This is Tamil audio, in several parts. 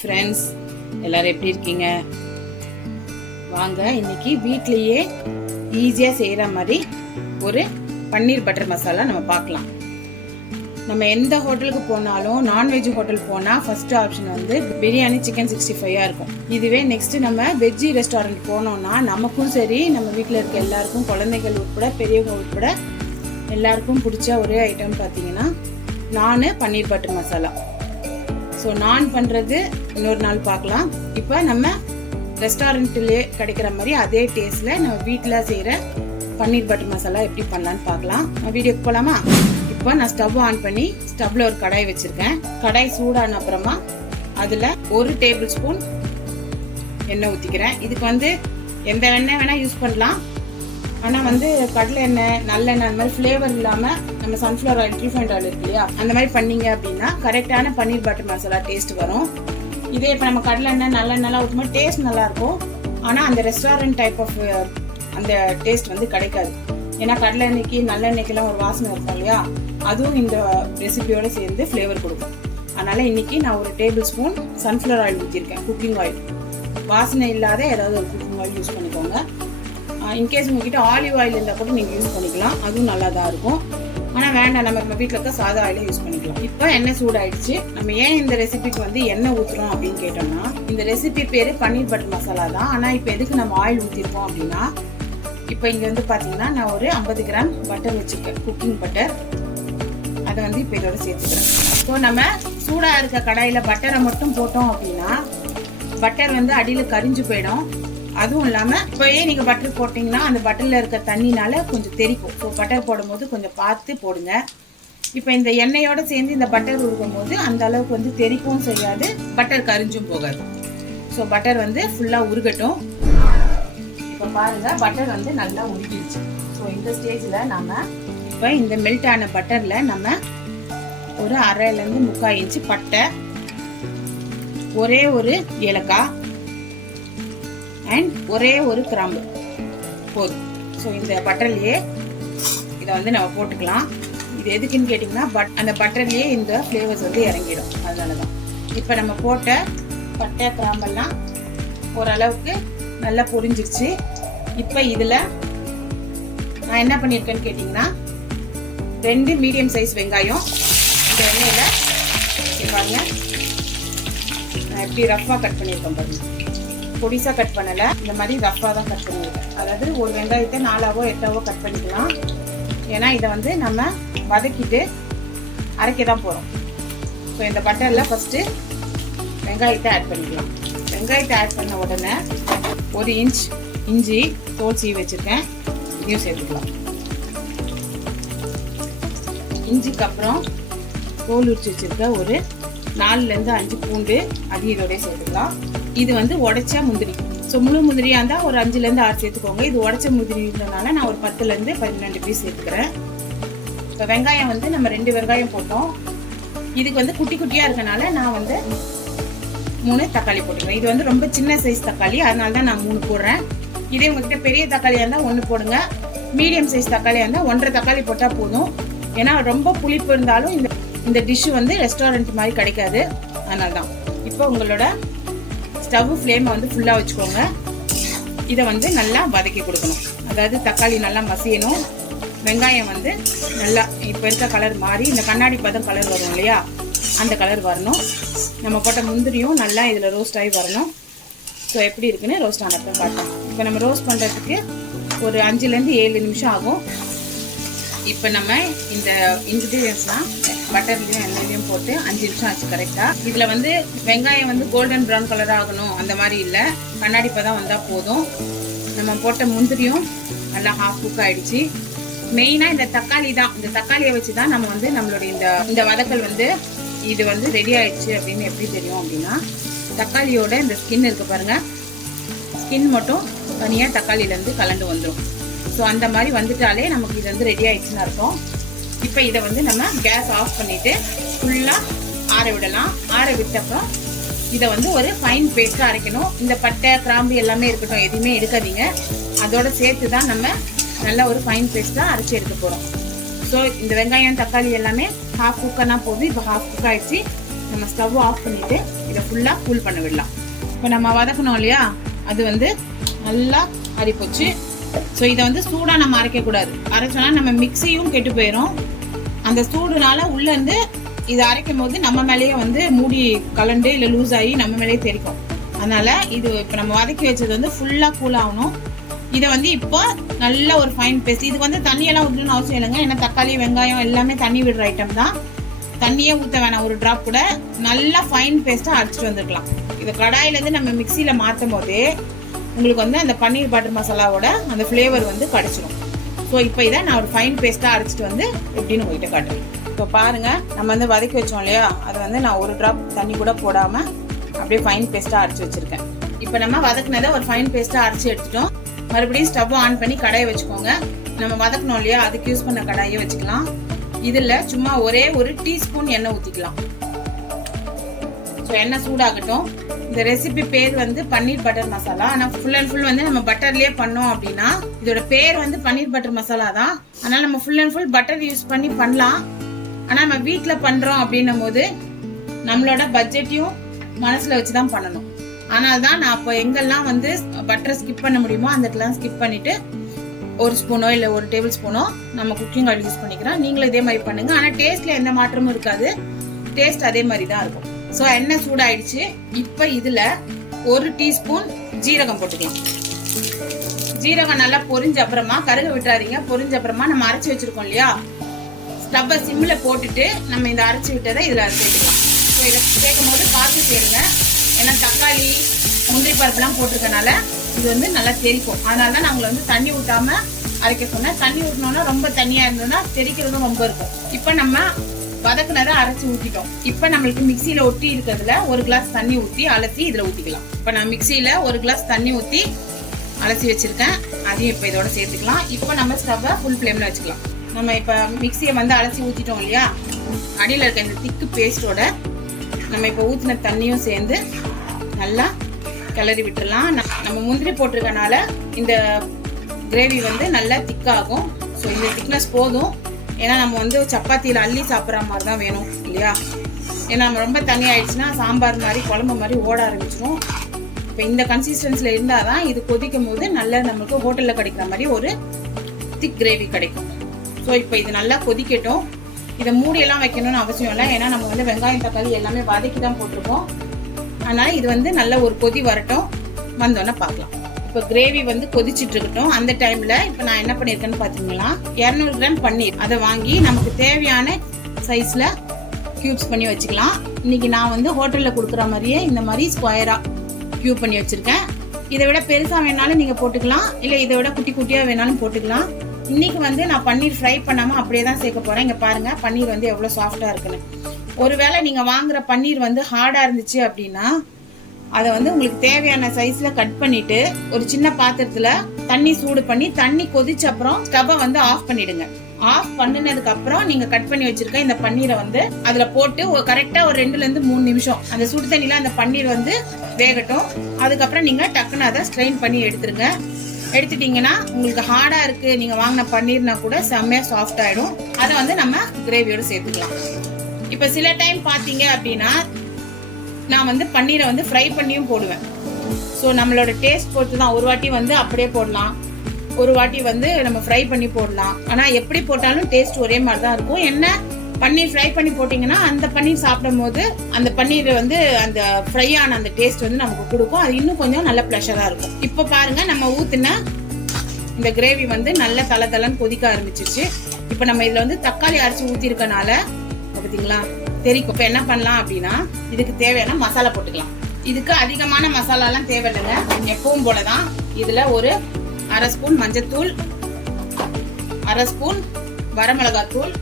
ஃப்ரெண்ட்ஸ், எல்லாரும் எப்படி இருக்கீங்க? வாங்க இன்னைக்கு வீட்லயே ஈஸியாக செய்கிற மாதிரி ஒரு பன்னீர் பட்டர் மசாலா நம்ம பார்க்கலாம். நம்ம எந்த ஹோட்டலுக்கு போனாலும் நான்வெஜ் ஹோட்டல் போனால் ஃபர்ஸ்ட் ஆப்ஷன் வந்து பிரியாணி சிக்கன் 65 இருக்கும். இதுவே நெக்ஸ்ட் நம்ம வெஜ்ஜி ரெஸ்டாரண்ட் போனோம்னா நமக்கும் சரி நம்ம வீட்டில் இருக்க எல்லாருக்கும், குழந்தைகள் உட்பட பெரியவங்க உட்பட எல்லாருக்கும் பிடிச்ச ஒரே ஐட்டம் பார்த்தீங்கன்னா நான் பன்னீர் பட்டர் மசாலா. ஸோ நான் பண்ணுறது இன்னொரு நாள் பார்க்கலாம். இப்போ நம்ம ரெஸ்டாரண்ட்லேயே கிடைக்கிற மாதிரி அதே டேஸ்ட்டில் நம்ம வீட்டில் செய்கிற பன்னீர் பட்டர் மசாலா எப்படி பண்ணலான்னு பார்க்கலாம். வீடியோக்கு போகலாமா? இப்போ நான் ஸ்டவ் ஆன் பண்ணி ஸ்டவ்வில் ஒரு கடாய் வச்சுருக்கேன். கடாய் சூடான அப்புறமா அதில் 1 டேபிள் ஸ்பூன் எண்ணெய் ஊற்றிக்கிறேன். இதுக்கு வந்து எந்த எண்ணெய் வேணால் யூஸ் பண்ணலாம். ஆனால் வந்து கடலை எண்ணெய், நல்லெண்ணெய் அந்த மாதிரி ஃப்ளேவர் இல்லாமல் நம்ம சன்ஃப்ளவர் ஆயில், ரீஃபைண்ட் ஆயில் இருக்கு இல்லையா, அந்த மாதிரி பண்ணீங்க அப்படின்னா கரெக்டான பன்னீர் பட்டர் மசாலா டேஸ்ட் வரும். இதே இப்போ நம்ம கடலை எண்ணெய், நல்லெண்ணெய்லாம் ஊற்றும்போது டேஸ்ட் நல்லாயிருக்கும். ஆனால் அந்த ரெஸ்டாரண்ட் டைப் ஆஃப் அந்த டேஸ்ட் வந்து கிடைக்காது. ஏன்னா கடலை எண்ணெய்க்கு நல்லெண்ணெய்க்கெல்லாம் ஒரு வாசனை இருக்கும் இல்லையா, அதுவும் இந்த ரெசிபியோட சேர்ந்து ஃப்ளேவர் கொடுக்கும். அதனால் இன்றைக்கி நான் 1 டேபிள் ஸ்பூன் சன்ஃப்ளவர் ஆயில் ஊற்றிருக்கேன். குக்கிங் ஆயில், வாசனை இல்லாத ஏதாவது ஒரு குக்கிங் ஆயில் யூஸ் பண்ணிக்கோங்க. இன்கேஸ் உங்ககிட்ட ஆலிவ் ஆயில் இருந்தால் கூட நீங்கள் யூஸ் பண்ணிக்கலாம், அதுவும் நல்லா தான் இருக்கும். ஆனால் வேண்டாம், நம்ம வீட்டில் இருக்க சாதா ஆயிலே யூஸ் பண்ணிக்கலாம். இப்போ எண்ணெய் சூடாயிடுச்சு. நம்ம ஏன் இந்த ரெசிபிக்கு வந்து எண்ணெய் ஊற்றுறோம் அப்படின்னு கேட்டோம்னா, இந்த ரெசிபி பேர் பன்னீர் பட்டர் மசாலா தான். ஆனால் இப்போ எதுக்கு நம்ம ஆயில் ஊற்றிருக்கோம் அப்படின்னா, இப்போ இங்கே வந்து பார்த்தீங்கன்னா நான் ஒரு 50 கிராம் பட்டர் வச்சுருக்கேன், குக்கிங் பட்டர். அதை வந்து இப்போ இதோட சேர்த்துக்கிறேன். ஸோ நம்ம சூடாக இருக்க கடாயில் பட்டரை மட்டும் போட்டோம் அப்படின்னா பட்டர் வந்து அடியில் கரிஞ்சு போயிடும். அதுவும் இல்லாமல் இப்போயே நீங்கள் பட்டர் போட்டிங்கன்னா அந்த பட்டரில் இருக்க தண்ணினால கொஞ்சம் தெறிக்கும். ஸோ பட்டர் போடும்போது கொஞ்சம் பார்த்து போடுங்க. இப்போ இந்த எண்ணெயோடு சேர்ந்து இந்த பட்டர் உருகும் போது அந்த அளவுக்கு வந்து தெறிக்கவும் செய்யாது, பட்டர் கரிஞ்சும் போகாது. ஸோ பட்டர் வந்து ஃபுல்லாக உருகட்டும். இப்போ பாருங்கள், பட்டர் வந்து நல்லா உருகிடுச்சு. ஸோ இந்த ஸ்டேஜில் நம்ம இப்போ இந்த மெல்ட் ஆன பட்டரில் நம்ம ஒரு 1/2 முக்கால் இன்ச்சு பட்டை, ஒரே ஒரு ஏலக்காய் அண்ட் ஒரே ஒரு கிராம்பு போதும். ஸோ இந்த பட்டர்லேயே இதை வந்து நம்ம போட்டுக்கலாம். இது எதுக்குன்னு கேட்டிங்கன்னா அந்த பட்டர்லேயே இந்த ஃப்ளேவர்ஸ் வந்து இறங்கிடும், அதனால தான். இப்போ நம்ம போட்ட பட்டை கிராம்பெல்லாம் ஓரளவுக்கு நல்லா பொரிஞ்சிருச்சு. இப்போ இதில் நான் என்ன பண்ணியிருக்கேன்னு கேட்டிங்கன்னா 2 மீடியம் சைஸ் வெங்காயம் இந்த எண்ணெயில் பாருங்க, நான் எப்படி ரஃப்பாக கட் பண்ணியிருக்கேன் பாருங்க. பொடிசாக கட் பண்ணலை, இந்த மாதிரி ரஃப்பாக தான் கட் பண்ணியிருக்கேன். அதாவது ஒரு வெங்காயத்தை 4ஆவோ 8ஆவோ கட் பண்ணிக்கலாம். ஏன்னா இதை வந்து நம்ம வதக்கிட்டு அரைக்க தான் போகிறோம். ஸோ இந்த பட்டரில் ஃபஸ்ட்டு வெங்காயத்தை ஆட் பண்ணிக்கலாம். வெங்காயத்தை ஆட் பண்ண உடனே 1 இன்ச் இஞ்சி தோல் சீவி வச்சுருக்கேன், இதையும் சேர்த்துக்கலாம். இஞ்சிக்கு அப்புறம் தோல் உரிச்சு வச்சுருக்க ஒரு 4லேருந்து 5 பூண்டு, அதையும் இதோடய சேர்த்துக்கலாம். இது வந்து உடைச்ச முந்திரி. ஸோ முழு முந்திரியாக இருந்தால் ஒரு 5லேருந்து 6 சேர்த்துக்கோங்க. இது உடைச்ச முந்திரி இருந்ததுனால நான் ஒரு 10லேருந்து 12 பீஸ் சேர்த்துக்கிறேன். இப்போ வெங்காயம் வந்து நம்ம 2 வெங்காயம் போட்டோம். இதுக்கு வந்து குட்டி குட்டியாக இருக்கனால நான் வந்து 3 தக்காளி போட்டுக்கிறேன். இது வந்து ரொம்ப சின்ன சைஸ் தக்காளி, அதனால தான் நான் 3 போடுறேன். இதே உங்ககிட்ட பெரிய தக்காளியாக இருந்தால் 1 போடுங்க. மீடியம் சைஸ் தக்காளியாக இருந்தால் 1.5 தக்காளி போட்டால் போதும். ஏன்னா ரொம்ப புளிப்பு இருந்தாலும் இந்த டிஷ்ஷு வந்து ரெஸ்டாரண்ட் மாதிரி கிடைக்காது, அதனால தான். இப்போ உங்களோட ஸ்டவ் ஃப்ளேமை வந்து ஃபுல்லாக வச்சுக்கோங்க. இதை வந்து நல்லா வதக்கி கொடுக்கணும். அதாவது தக்காளி நல்லா மசியணும், வெங்காயம் வந்து நல்லா இப்போ இருக்க கலர் மாறி இந்த கண்ணாடி பதம் கலர் வரும் இல்லையா, அந்த கலர் வரணும். நம்ம போட்ட முந்திரியும் நல்லா இதில் ரோஸ்ட் ஆகி வரணும். ஸோ எப்படி இருக்குன்னு ரோஸ்ட் ஆனப்போ பார்த்தோம். இப்போ நம்ம ரோஸ்ட் பண்ணுறதுக்கு ஒரு 5லேருந்து 7 நிமிஷம் ஆகும். இப்போ நம்ம இந்த இன்க்ரீடியன்ஸ்லாம் பட்டர்லையும் எண்ணெயிலையும் போட்டு 5 நிமிஷம் ஆச்சு கரெக்டாக. இதில் வந்து வெங்காயம் வந்து கோல்டன் ப்ரௌன் கலர் ஆகணும் அந்த மாதிரி இல்லை, கண்ணாடி பதம் வந்தால் போதும். நம்ம போட்ட முந்திரியும் நல்லா ஹாஃப் குக் ஆகிடுச்சு. மெயினாக இந்த தக்காளி தான், இந்த தக்காளியை வச்சு தான் நம்ம வந்து நம்மளுடைய இந்த வதக்கல் வந்து இது வந்து ரெடி ஆயிடுச்சு அப்படின்னு எப்படி தெரியும் அப்படின்னா, தக்காளியோட இந்த ஸ்கின் இருக்குது பாருங்கள், ஸ்கின் மட்டும் தனியாக தக்காளியிலேருந்து கலந்து வந்துடும். ஸோ அந்த மாதிரி வந்துட்டாலே நமக்கு இது வந்து ரெடி ஆயிடுச்சுன்னு அர்த்தம். இப்போ இதை வந்து நம்ம கேஸ் ஆஃப் பண்ணிவிட்டு ஃபுல்லாக ஆற விடலாம். ஆற விட்டப்பறம் இதை வந்து ஒரு ஃபைன் பேஸ்ட்டாக அரைக்கணும். இந்த பட்டை கிராம்பு எல்லாமே இருக்கட்டும், எதுவுமே எடுக்காதீங்க. அதோட சேர்த்து தான் நம்ம நல்லா ஒரு ஃபைன் பேஸ்ட்டாக அரைச்சி எடுக்க போகிறோம். ஸோ இந்த வெங்காயம் தக்காளி எல்லாமே ஹாஃப் குக்கானா போதும். இப்போ ஹாஃப் குக் ஆகிடுச்சு. நம்ம ஸ்டவ் ஆஃப் பண்ணிட்டு இதை ஃபுல்லா கூல் பண்ண விடலாம். இப்போ நம்ம வதக்கணும் இல்லையா, அது வந்து நல்லா அரிப்போச்சு. ஸோ இதை வந்து சூடா நம்ம அரைக்கக்கூடாது. அரைச்சோன்னா நம்ம மிக்சியும் கெட்டு போயிடும். அந்த சூடுனால உள்ள இருந்து இதை அரைக்கும் போது நம்ம மேலேயே வந்து மூடி கலண்டு இல்லை லூஸ் ஆகி நம்ம மேலேயே தெரிக்கும். அதனால இது இப்போ நம்ம வதக்கி வச்சது வந்து ஃபுல்லா கூல் ஆகணும். இதை வந்து இப்போ நல்ல ஒரு ஃபைன் பேஸ்ட். இதுக்கு வந்து தண்ணியெல்லாம் ஊற்றணும்னு அவசியம் இல்லைங்க. ஏன்னா தக்காளி வெங்காயம் எல்லாமே தண்ணி விடுற ஐட்டம் தான். தண்ணியே ஊற்ற வேணாம், ஒரு ட்ராப் கூட. நல்லா ஃபைன் பேஸ்ட்டாக அரைச்சிட்டு வந்துருக்கலாம். இதை கடாயிலேருந்து நம்ம மிக்சியில் மாற்றும் போதே உங்களுக்கு வந்து அந்த பன்னீர் பட்டர் மசாலாவோட அந்த ஃப்ளேவர் வந்து கிடச்சிடும். ஸோ இப்போ இதை நான் ஒரு ஃபைன் பேஸ்ட்டாக அரைச்சிட்டு வந்து எப்படின்னு உங்கள்கிட்ட காட்டுறேன். இப்போ பாருங்கள், நம்ம வந்து வதக்கி வச்சோம் இல்லையா, அதை வந்து நான் ஒரு ட்ராப் தண்ணி கூட போடாமல் அப்படியே ஃபைன் பேஸ்ட்டாக அரைச்சி வச்சுருக்கேன். இப்போ நம்ம வதக்குனதை ஒரு ஃபைன் பேஸ்ட்டாக அரைச்சி எடுத்துட்டோம். மறுபடியும் ஸ்டவ் ஆன் பண்ணி கடாயை வச்சுக்கோங்க. நம்ம வதக்கணும் இல்லையா, அதுக்கு யூஸ் பண்ண கடாயை வச்சுக்கலாம். இதில் சும்மா ஒரே ஒரு டீஸ்பூன் எண்ணெய் ஊற்றிக்கலாம். ஸோ எண்ணெய் சூடாகட்டும். இந்த ரெசிபி பேர் வந்து பன்னீர் பட்டர் மசாலா. ஆனால் ஃபுல் அண்ட் ஃபுல் வந்து நம்ம பட்டர்லேயே பண்ணோம் அப்படின்னா இதோட பேர் வந்து பன்னீர் பட்டர் மசாலா தான். அதனால் நம்ம full and full butter use பண்ணி பண்ணலாம். ஆனால் நம்ம வீட்டில் பண்ணுறோம் அப்படின்னும் போது நம்மளோட பட்ஜெட்டையும் மனசில் வச்சு தான் பண்ணணும். ஆனால் தான் நான் இப்போ எங்கெல்லாம் வந்து பட்டரை ஸ்கிப் பண்ண முடியுமோ அந்த இடத்துல ஸ்கிப் பண்ணிட்டு ஒரு ஸ்பூனோ இல்லை ஒரு டேபிள் ஸ்பூனோ நம்ம குக்கிங் ஆயில் யூஸ் பண்ணிக்கிறோம். நீங்களும் இதே மாதிரி பண்ணுங்க. ஆனால் டேஸ்ட்ல எந்த மாற்றமும் இருக்காது. டேஸ்ட் அதே மாதிரி தான் இருக்கும். ஸோ எண்ணெய் சூடாயிடுச்சு. இப்போ இதில் ஒரு டீஸ்பூன் ஜீரகம் போட்டுக்கலாம். ஜீரகம் நல்லா பொரிஞ்ச அப்புறமா, கருக விட்டுறாதீங்க, பொரிஞ்ச அப்புறமா நம்ம அரைச்சி வச்சிருக்கோம் இல்லையா, ஸ்டவ்வை சிம்மில் போட்டுட்டு நம்ம இந்த அரைச்சி விட்டதை இதில் சேர்த்துக்கலாம். ஸோ இதை சேர்க்கும் போது பார்த்து சேருங்க. ஏன்னா தக்காளி முந்திரி பருப்புலாம் போட்டிருக்கனால இது வந்து நல்லா தெரிக்கும். அதனால தான் நான் உங்களை வந்து தண்ணி ஊற்றாம அரைக்க சொன்னேன். தண்ணி ஊற்றினோன்னா ரொம்ப தண்ணியாக இருந்ததுன்னா தெரிக்கிறதும் ரொம்ப இருக்கும். இப்போ நம்ம வதக்குனதை அரைச்சி ஊற்றிட்டோம். இப்போ நம்மளுக்கு மிக்சியில் ஒட்டி இருக்கிறதுல ஒரு கிளாஸ் தண்ணி ஊற்றி அலசி இதில் ஊற்றிக்கலாம். இப்போ நான் மிக்சியில் ஒரு கிளாஸ் தண்ணி ஊற்றி அலசி வச்சுருக்கேன். அதையும் இப்போ இதோட சேர்த்துக்கலாம். இப்போ நம்ம ஸ்டவ்வை ஃபுல் ஃப்ளேமில் வச்சுக்கலாம். நம்ம இப்போ மிக்சியை வந்து அலசி ஊற்றிட்டோம் இல்லையா, அடியில் இருக்க இந்த திக்கு பேஸ்ட்டோட நம்ம இப்போ ஊற்றின தண்ணியும் சேர்ந்து நல்லா கிளறி விட்டுடலாம். நம்ம முந்திரி போட்டிருக்கனால இந்த கிரேவி வந்து நல்லா திக்காகும். ஸோ இந்த திக்னஸ் போதும். ஏன்னா நம்ம வந்து சப்பாத்தியில் அள்ளி சாப்பிட்ற மாதிரி தான் வேணும் இல்லையா. ஏன்னா நம்ம ரொம்ப தண்ணி ஆயிடுச்சுன்னா சாம்பார் மாதிரி குழம்பு மாதிரி ஓட ஆரம்பிச்சிடும். இப்போ இந்த கன்சிஸ்டன்சியில் இருந்தால் தான் இது கொதிக்கும் போது நல்லா நமக்கு ஹோட்டலில் கிடைக்கிற மாதிரி ஒரு திக் கிரேவி கிடைக்கும். ஸோ இப்போ இது நல்லா கொதிக்கட்டும். இதை மூடியெல்லாம் வைக்கணும்னு அவசியம் இல்லை. ஏன்னா நம்ம வந்து வெங்காயம் தக்காளி எல்லாமே வதக்கி தான் போட்டிருக்கோம். அதனால் இது வந்து நல்ல ஒரு கொதி வரட்டும். வந்தோன்னே பார்க்கலாம். இப்போ கிரேவி வந்து கொதிச்சுட்டு இருக்கட்டும். அந்த டைமில் இப்போ நான் என்ன பண்ணியிருக்கேன்னு பார்த்தீங்கன்னா 200 கிராம் பன்னீர் அதை வாங்கி நமக்கு தேவையான சைஸில் க்யூப்ஸ் பண்ணி வச்சுக்கலாம். இன்னைக்கு நான் வந்து ஹோட்டலில் கொடுக்குற மாதிரியே இந்த மாதிரி ஸ்கொயராக க்யூப் பண்ணி வச்சுருக்கேன். இதை விட பெருசாக வேணாலும் நீங்கள் போட்டுக்கலாம், இல்லை இதை விட குட்டி குட்டியாக வேணாலும் போட்டுக்கலாம். இன்னைக்கு வந்து நான் பன்னீர் ஃப்ரை பண்ணாமல் அப்படியே தான் சேர்க்க போகிறேன். இங்கே பாருங்கள் பன்னீர் வந்து எவ்வளோ சாஃப்டாக இருக்குன்னு. ஒருவேளை நீங்கள் வாங்குற பன்னீர் வந்து ஹார்டாக இருந்துச்சு அப்படின்னா அதை வந்து உங்களுக்கு தேவையான சைஸில் கட் பண்ணிட்டு ஒரு சின்ன பாத்திரத்தில் தண்ணி சூடு பண்ணி தண்ணி கொதிச்ச அப்புறம் ஸ்டவ்வை வந்து ஆஃப் பண்ணிடுங்க. ஆஃப் பண்ணினதுக்கு அப்புறம் நீங்க கட் பண்ணி வச்சிருக்க இந்த பன்னீரை வந்து அதுல போட்டு கரெக்டா ஒரு 2 to 3 நிமிஷம் அந்த சுடு தண்ணியில அந்த பன்னீர் வந்து வேகட்டும். அதுக்கப்புறம் நீங்க டக்குன்னு அதை ஸ்ட்ரெயின் பண்ணி எடுத்துருங்க. எடுத்துட்டீங்கன்னா உங்களுக்கு ஹார்டா இருக்கு நீங்க வாங்கின பன்னீர்னா கூட செம்மையா சாஃப்ட் ஆயிடும். அதை வந்து நம்ம கிரேவியோட சேர்த்துக்கலாம். இப்ப சில டைம் பாத்தீங்க அப்படின்னா நான் வந்து பன்னீரை வந்து ஃப்ரை பண்ணியும் போடுவேன். ஸோ நம்மளோட டேஸ்ட் பொறுத்து தான். ஒரு வாட்டி வந்து அப்படியே போடலாம், ஒரு வாட்டி வந்து நம்ம ஃப்ரை பண்ணி போடலாம். ஆனால் எப்படி போட்டாலும் டேஸ்ட் ஒரே மாதிரி தான் இருக்கும். என்ன பன்னீர் ஃப்ரை பண்ணி போட்டிங்கன்னா அந்த பன்னீர் சாப்பிடும் போது அந்த பன்னீர் வந்து அந்த ஃப்ரை ஆன அந்த டேஸ்ட் வந்து நமக்கு கொடுக்கும். அது இன்னும் கொஞ்சம் நல்ல ப்ளஷராக இருக்கும். இப்போ பாருங்க நம்ம ஊற்றின இந்த கிரேவி வந்து நல்ல தளன்னு கொதிக்க ஆரம்பிச்சிருச்சு. இப்போ நம்ம இதில் வந்து தக்காளி அரைச்சி ஊற்றிருக்கனால பார்த்தீங்களா தெரிக்கும். இப்போ என்ன பண்ணலாம் அப்படின்னா இதுக்கு தேவையான மசாலா போட்டுக்கலாம். இதுக்கு அதிகமான மசாலாலாம் தேவையில்லைங்க, எப்பவும் போலதான். இதுல ஒரு 1/2 ஸ்பூன் மஞ்சத்தூள், 1/2 ஸ்பூன் வரமிளகாத்தூள்.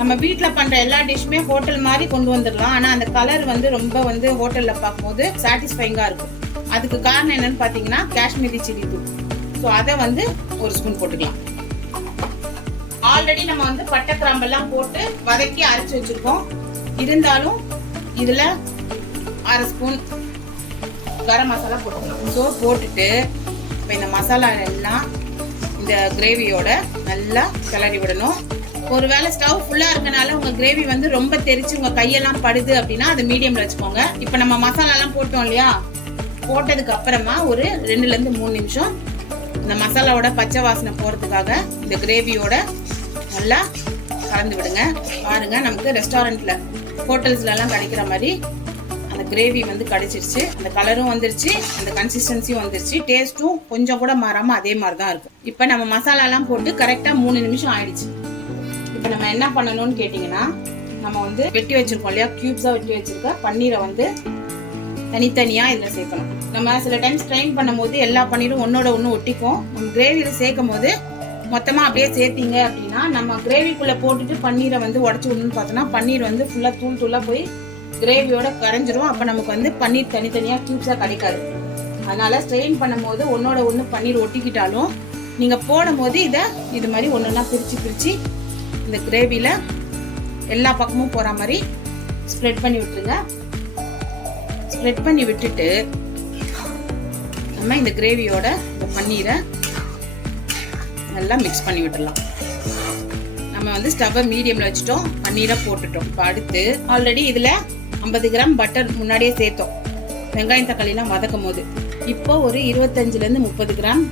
நம்ம வீட்டுல பண்ற எல்லா டிஷ்ஷுமே ஹோட்டல் மாதிரி கொண்டு வந்துடலாம். ஆனா அந்த கலர் வந்து ரொம்ப வந்து ஹோட்டல்ல பார்க்கும்போது சாட்டிஸ்ஃபைங்கா இருக்கும். அதுக்கு காரணம் என்னன்னு பாத்தீங்கன்னா காஷ்மீரி சில்லி தூள். ஸோ அதை வந்து 1 ஸ்பூன் போட்டுக்கலாம். ஆல்ரெடி நம்ம வந்து பட்டை கிராம்பெல்லாம் போட்டு வதக்கி அரைச்சி வச்சிருக்கோம். இருந்தாலும் இதுல 1/2 ஸ்பூன் கரம் மசாலா போட்டுக்கலாம். ஸோ போட்டுட்டு இப்போ இந்த மசாலா எல்லாம் இந்த கிரேவியோட நல்லா கிளறி விடணும். ஒருவேளை ஸ்டவ் ஃபுல்லா இருக்கனால உங்க கிரேவி வந்து ரொம்ப தெரிச்சு உங்க கையெல்லாம் படுது அப்படின்னா அது மீடியம்ல வச்சுக்கோங்க. இப்ப நம்ம மசாலா எல்லாம் போட்டோம் இல்லையா, போட்டதுக்கு அப்புறமா ஒரு 2 ல இருந்து 3 நிமிஷம் இந்த மசாலாவோட பச்சை வாசனை போறதுக்காக இந்த கிரேவியோட நல்லா கலந்து விடுங்க. பாருங்க, நமக்கு ரெஸ்டாரண்ட்ல ஹோட்டல்ஸ்ல எல்லாம் கிடைக்கிற மாதிரி அந்த கிரேவி வந்து கிடைச்சிருச்சு. அந்த கலரும் வந்துருச்சு, அந்த கன்சிஸ்டன்சியும் வந்துருச்சு, டேஸ்ட்டும் கொஞ்சம் கூட மாறாம அதே மாதிரி தான் இருக்கும். இப்போ நம்ம மசாலா எல்லாம் போட்டு கரெக்டா 3 நிமிஷம் ஆயிடுச்சு. இப்போ நம்ம என்ன பண்ணணும்னு கேட்டீங்கன்னா, நம்ம வந்து வெட்டி வச்சிருக்கோம் இல்லையா, கியூப்ஸா வெட்டி வச்சிருக்க பன்னீரை வந்து தனித்தனியா இதுல சேர்க்கணும். நம்ம சில டைம் ஸ்ட்ரெயின் பண்ணும் போது எல்லா பன்னீரும் ஒன்னோட ஒண்ணு ஒட்டிக்கும். நம்ம கிரேவியில சேர்க்கும் போது மொத்தமா அப்படியே சேர்த்தீங்க அப்படின்னா, நம்ம கிரேவிக்குள்ள போட்டுட்டு பன்னீரை வந்து உடச்சு விடணும்னு பார்த்தோம்னா பன்னீர் வந்து ஃபுல்லா தூள் தூளா போய் கிரேவியோட கரைஞ்சிரும். அப்ப நமக்கு வந்து பன்னீர் தனித்தனியா கியூப்ஸா கிடைக்காது. அதனால ஸ்ட்ரெயின் பண்ணும் போது ஒன்னோட ஒண்ணு பன்னீர் ஒட்டிக்கிட்டாலும் நீங்க போடும் போது இது மாதிரி ஒன்னொன்னா பிரிச்சு இந்த கிரேவில எல்லா பக்கமும் போற மாதிரி ஸ்ப்ரெட் பண்ணி விட்டுருங்க. ஸ்ப்ரெட் பண்ணி விட்டுட்டு நம்ம இந்த கிரேவியோட இந்த பன்னீரை நல்லா மிக்ஸ் பண்ணி விட்டுடலாம். நம்ம வந்து ஸ்டவ்வை மீடியம்ல வச்சுட்டோம், பன்னீரை போட்டுட்டோம். இப்போ அடுத்து ஆல்ரெடி இதுல 50 கிராம் பட்டர் முன்னாடியே சேர்த்தோம் வெங்காயம் தக்காளி எல்லாம் வதக்கும் போது. இப்போ ஒரு 25 ல இருந்து 30 கிராம்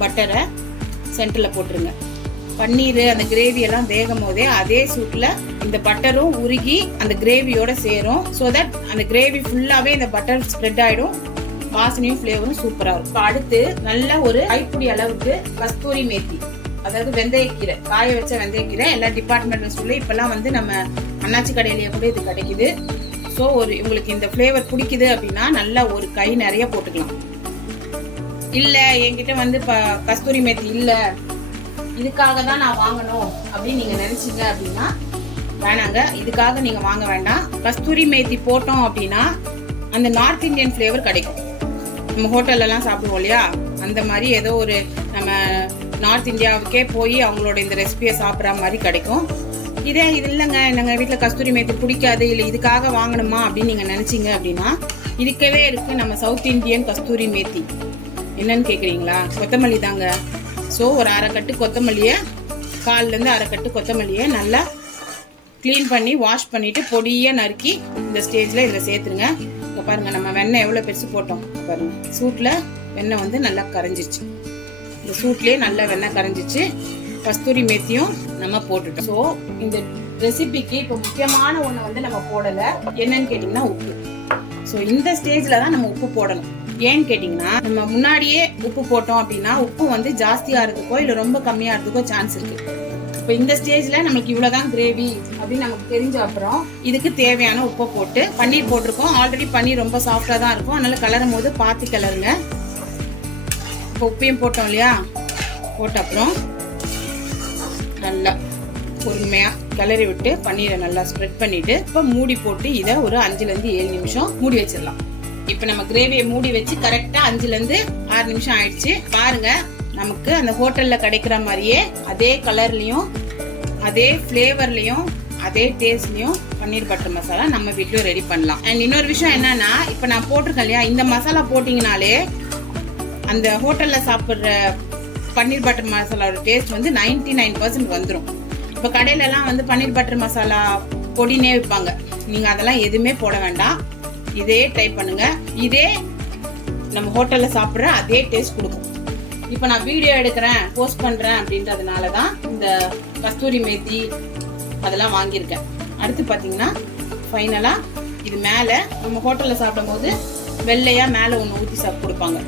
பட்டரை சென்டர்ல போட்டுருங்க. பன்னீர் அந்த கிரேவி எல்லாம் வேகும் போதே அதே சூட்ல இந்த பட்டரும் உருகி அந்த கிரேவியோட சேரும். சோ தட் அந்த கிரேவி ஃபுல்லாவே இந்த பட்டர் ஸ்ப்ரெட் ஆயிடும். வாசனையும் ஃபிளேவரும் சூப்பரா இருக்கும். அடுத்து நல்ல ஒரு கைப்பிடி அளவுக்கு கஸ்தூரி மேத்தி, அதாவது வெந்தயக்கீரை, காய வச்ச வெந்தயக்கீரை. எல்லா டிபார்ட்மெண்ட் ஸ்டோர்ல இப்பெல்லாம் வந்து நம்ம அண்ணாச்சி கடையிலேயே கூட இது கிடைக்குது. ஸோ உங்களுக்கு இந்த ஃபிளேவர் பிடிக்குது அப்படின்னா நல்லா ஒரு கை நிறைய போட்டுக்கலாம். இல்ல என்கிட்ட வந்து கஸ்தூரி மேத்தி இல்ல, இதுக்காக தான் நான் வாங்கணும் அப்படின்னு நீங்க நினைச்சீங்க அப்படின்னா வேணாங்க, இதுக்காக நீங்க வாங்க வேண்டாம். கஸ்தூரி மேத்தி போட்டோம் அப்படின்னா அந்த நார்த் இந்தியன் ஃபிளேவர் கிடைக்கும். நம்ம ஹோட்டல்ல எல்லாம் சாப்பிடுவோம் இல்லையா, அந்த மாதிரி ஏதோ ஒரு நம்ம நார்த் இந்தியாவுக்கே போய் அவங்களோட இந்த ரெசிபியை சாப்பிட்ற மாதிரி கிடைக்கும். இது இல்லைங்க, எங்க வீட்டுல கஸ்தூரி மேத்தி பிடிக்காது, இல்லை இதுக்காக வாங்கணுமா அப்படின்னு நீங்க நினைச்சீங்க அப்படின்னா இருக்கவே இருக்கு நம்ம சவுத் இந்தியன் கஸ்தூரி மேத்தி. என்னன்னு கேக்குறீங்களா? கொத்தமல்லி தாங்க. ஸோ ஒரு 1/2 கட்டு கொத்தமல்லியை, 1/4 ல இருந்து 1/2 கட்டு கொத்தமல்லியை நல்லா கிளீன் பண்ணி வாஷ் பண்ணிட்டு பொடியை நறுக்கி இந்த ஸ்டேஜ்ல இதுல சேர்த்துருங்க. இங்க பாருங்க, நம்ம வெண்ணெய் எவ்வளவு பெருசு போட்டோம் பாருங்க. சூட்ல வெண்ணெய் வந்து நல்லா கரைஞ்சிச்சு. இந்த சூட்லயே நல்லா வெண்ணெய் கரைஞ்சிச்சு. கஸ்தூரி மேத்தியும் நம்ம போட்டுட்டோம். ஸோ இந்த ரெசிபிக்கு இப்போ முக்கியமான ஒண்ணு வந்து நம்ம போடல. என்னன்னு கேட்டீங்கன்னா உப்பு. ஸோ இந்த ஸ்டேஜ்ல தான் நம்ம உப்பு போடணும். ஏன்னு கேட்டீங்கன்னா, நம்ம முன்னாடியே உப்பு போட்டோம் அப்படின்னா உப்பு வந்து ஜாஸ்தியா இருந்துக்கோ இல்ல ரொம்ப கம்மியா இருந்துக்கோ சான்ஸ் இருக்கு. இப்போ இந்த ஸ்டேஜ்ல நமக்கு இவ்வளவுதான் கிரேவி அப்படின்னு நமக்கு தெரிஞ்ச அப்புறம் இதுக்கு தேவையான உப்பை போட்டு பன்னீர் போட்டிருக்கோம். ஆல்ரெடி பன்னீர் ரொம்ப சாஃப்டா தான் இருக்கும், அதனால கிளறும் போது பார்த்து கிளறுங்க. இப்போ உப்பையும் போட்டோம் இல்லையா, போட்ட அப்புறம் நல்லா பொறுமையா கிளறி விட்டு பன்னீரை நல்லா ஸ்ப்ரெட் பண்ணிட்டு இப்போ மூடி போட்டு இதை ஒரு 5 ல இருந்து 7 நிமிஷம் மூடி வச்சிடலாம். இப்ப நம்ம கிரேவியை மூடி வச்சு கரெக்டா 5 ல இருந்து 6 நிமிஷம் ஆயிடுச்சு. பாருங்க, நமக்கு அந்த ஹோட்டல்ல கிடைக்கிற மாதிரியே அதே கலர்லயும் அதே ஃபிளேவர்லயும் அதே டேஸ்ட்லயும் பன்னீர் பட்டர் மசாலா நம்ம வீட்லயும் ரெடி பண்ணலாம். அண்ட் இன்னொரு விஷயம் என்னன்னா, இப்ப நான் போட்டிருக்கேன் இல்லையா, இந்த மசாலா போட்டீங்கனாலே அந்த ஹோட்டல்ல சாப்பிடுற பன்னீர் பட்டர் மசாலாவோட டேஸ்ட் வந்து 99% வந்துடும். இப்ப கடையில எல்லாம் வந்து பன்னீர் பட்டர் மசாலா பொடினே விற்பாங்க. நீங்க அதெல்லாம் எதுவுமே போட வேண்டாம். இதே ட்ரை பண்ணுங்க. இதே நம்ம ஹோட்டல்ல சாப்பிடுற அதே டேஸ்ட் கொடுக்கும். இப்ப நான் வீடியோ எடுக்கிறேன், போஸ்ட் பண்றேன் அப்படின்றதுனாலதான் இந்த கஸ்தூரி மேத்தி அதெல்லாம் வாங்கியிருக்கேன். அடுத்து பாத்தீங்கன்னா ஃபைனலா இது மேல நம்ம ஹோட்டல்ல சாப்பிடும் போது வெள்ளையா மேல ஒண்ணு ஊத்தி சாப்பிட்டு கொடுப்பாங்க.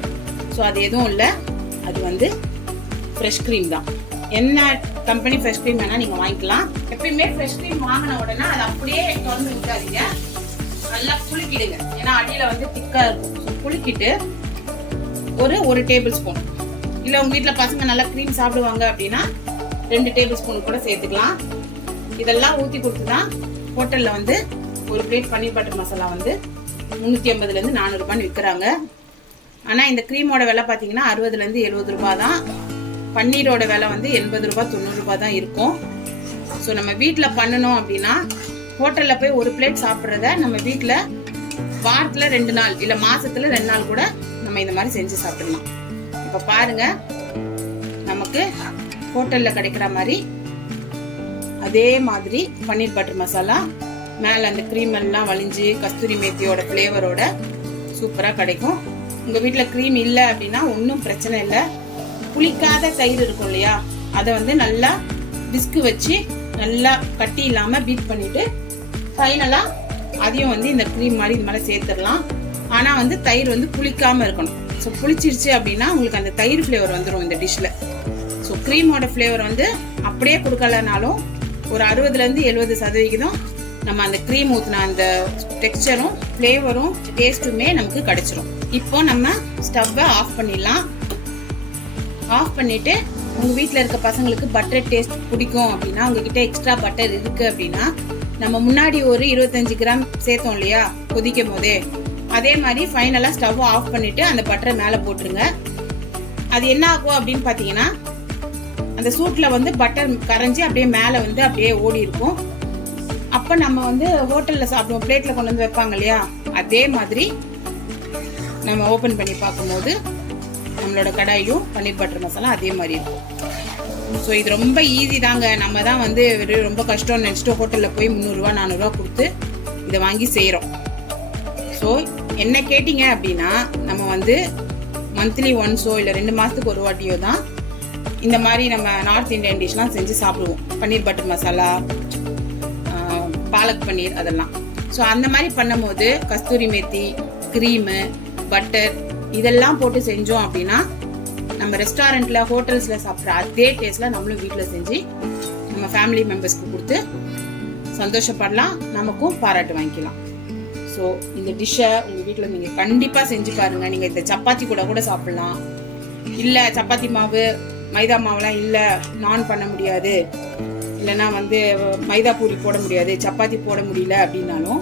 ஸோ அது எதுவும் இல்லை, அது வந்து ஃப்ரெஷ் கிரீம் தான். என்ன கம்பெனி ஃப்ரெஷ் கிரீம் வேணா நீங்க வாங்கிக்கலாம். எப்பயுமே ஃப்ரெஷ் கிரீம் வாங்கின உடனே அதை அப்படியே திறந்து விட்டாதீங்க, நல்லா குலுக்கிடுங்க. ஏன்னா அடியில வந்து திக்கா இருக்கும். குலுக்கிட்டு ஒரு டேபிள் ஸ்பூன், இல்ல உங்க வீட்டுல பசங்க நல்லா கிரீம் சாப்பிடுவாங்க அப்படின்னா 2 டேபிள் ஸ்பூன் கூட சேர்த்துக்கலாம். இதெல்லாம் ஊத்தி கொடுத்துதான் ஹோட்டல்ல வந்து ஒரு பிளேட் பன்னீர் பட்டர் மசாலா வந்து 350 ல இருந்து 400 ரூபான்னு விற்கிறாங்க. ஆனா இந்த கிரீமோட விலை பாத்தீங்கன்னா 60 ல இருந்து 70 ரூபாய் தான். பன்னீரோட விலை வந்து 80 ரூபாய் 90 ரூபாய் தான் இருக்கும். ஸோ நம்ம வீட்டுல பண்ணணும் அப்படின்னா ஹோட்டல்ல போய் ஒரு பிளேட் சாப்பிட்றத நம்ம வீட்டுல வாரத்துல 2 நாள் இல்ல மாசத்துல 2 நாள் கூட நம்ம இந்த மாதிரி செஞ்சு சாப்பிடலாம். இப்ப பாருங்க, நமக்கு ஹோட்டல்ல கிடைக்கிற மாதிரி அதே மாதிரி பன்னீர் பட்டர் மசாலா மேலே அந்த க்ரீம் எல்லாம் வலிஞ்சு கஸ்தூரி மேத்தியோட ஃப்ளேவரோட சூப்பராக கிடைக்கும். உங்கள் வீட்டில் க்ரீம் இல்லை அப்படின்னா ஒன்றும் பிரச்சனை இல்லை. புளிக்காத தயிர் இருக்கும் இல்லையா, அதை வந்து நல்லா விஸ்கு வச்சு நல்லா கட்டி இல்லாமல் பீட் பண்ணிட்டு ஃபைனலாக அதையும் வந்து இந்த க்ரீம் மாதிரி இது மாதிரி சேர்த்துடலாம். ஆனால் வந்து தயிர் வந்து புளிக்காமல் இருக்கணும். ஸோ புளிச்சிருச்சு அப்படின்னா உங்களுக்கு அந்த தயிர் ஃப்ளேவர் வந்துடும் இந்த டிஷ்ஷில். ஸோ க்ரீமோட ஃப்ளேவர் வந்து அப்படியே கொடுக்கலனாலும் ஒரு 60-70% நம்ம அந்த க்ரீம் ஊற்றின அந்த டெக்ஸ்சரும் ஃப்ளேவரும் டேஸ்ட்டுமே நமக்கு கிடைச்சிரும். இப்போ நம்ம ஸ்டவ்வை ஆஃப் பண்ணிடலாம். ஆஃப் பண்ணிவிட்டு உங்கள் வீட்டில் இருக்க பசங்களுக்கு பட்டர் டேஸ்ட் பிடிக்கும் அப்படின்னா, உங்ககிட்ட எக்ஸ்ட்ரா பட்டர் இருக்குது அப்படின்னா, நம்ம முன்னாடி ஒரு 25 கிராம் சேர்த்தோம் இல்லையா கொதிக்கும் போதே, அதே மாதிரி ஃபைனலாக ஸ்டவ் ஆஃப் பண்ணிவிட்டு அந்த பட்டரை மேலே போட்டுருங்க. அது என்ன ஆகும் அப்படின்னு பார்த்தீங்கன்னா, அந்த சூட்டில் வந்து பட்டர் கரைஞ்சி அப்படியே மேலே வந்து அப்படியே ஓடி இருக்கும். அப்போ நம்ம வந்து ஹோட்டலில் சாப்பிடுவோம், பிளேட்டில் கொண்டு வந்து வைப்பாங்க இல்லையா, அதே மாதிரி நம்ம ஓப்பன் பண்ணி பார்க்கும்போது நம்மளோட கடாயும் பன்னீர் பட்டர் மசாலா அதே மாதிரி இருக்கும். ஸோ இது ரொம்ப ஈஸி தாங்க. நம்ம தான் வந்து ரொம்ப கஷ்டம்னு நினச்சிட்டு ஹோட்டலில் போய் 300-400 கொடுத்து இதை வாங்கி செய்கிறோம். ஸோ என்ன கேட்டிங்க அப்படின்னா, நம்ம வந்து மந்த்லி ஒன்ஸோ இல்லை 2 மாதத்துக்கு ஒரு வாட்டியோ தான் இந்த மாதிரி நம்ம நார்த் இந்தியன் டிஷ்லாம் செஞ்சு சாப்பிடுவோம். பன்னீர் பட்டர் மசாலா, பாலக் பன்னீர் அதெல்லாம். ஸோ அந்த மாதிரி பண்ணும்போது கஸ்தூரி மேத்தி, க்ரீமு, பட்டர் இதெல்லாம் போட்டு செஞ்சோம் அப்படின்னா நம்ம ரெஸ்டாரண்ட்டில் ஹோட்டல்ஸில் சாப்பிட்ற அதே டேஸ்ட்டில் நம்மளும் வீட்டில் செஞ்சு நம்ம ஃபேமிலி மெம்பர்ஸ்க்கு கொடுத்து சந்தோஷப்படலாம், நமக்கும் பாராட்டு வாங்கிக்கலாம். ஸோ இந்த டிஷ்ஷை உங்கள் வீட்டில் நீங்கள் கண்டிப்பாக செஞ்சு பாருங்கள். நீங்கள் இந்த சப்பாத்தி கூட சாப்பிட்லாம். இல்லை சப்பாத்தி மாவு மைதா மாவுலாம் இல்லை, நான் பண்ண முடியாது, இல்லைன்னா வந்து மைதா பூரி போட முடியாது, சப்பாத்தி போட முடியல அப்படின்னாலும்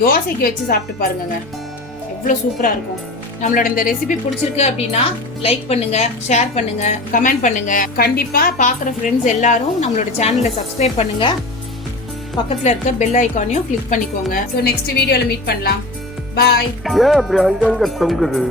தோசைக்கு வச்சு சாப்பிட்டு பாருங்க, எவ்வளோ சூப்பராக இருக்கும். நம்மளோட இந்த ரெசிபி பிடிச்சிருக்கு அப்படின்னா லைக் பண்ணுங்க, ஷேர் பண்ணுங்க, கமெண்ட் பண்ணுங்க. கண்டிப்பா பார்க்குற ஃப்ரெண்ட்ஸ் எல்லாரும் நம்மளோட சேனலை சப்ஸ்கிரைப் பண்ணுங்க. பக்கத்தில் இருக்க பெல் ஐக்கானையும் கிளிக் பண்ணிக்கோங்க. ஸோ நெக்ஸ்ட் வீடியோவில் மீட் பண்ணலாம். பாய். தொங்குது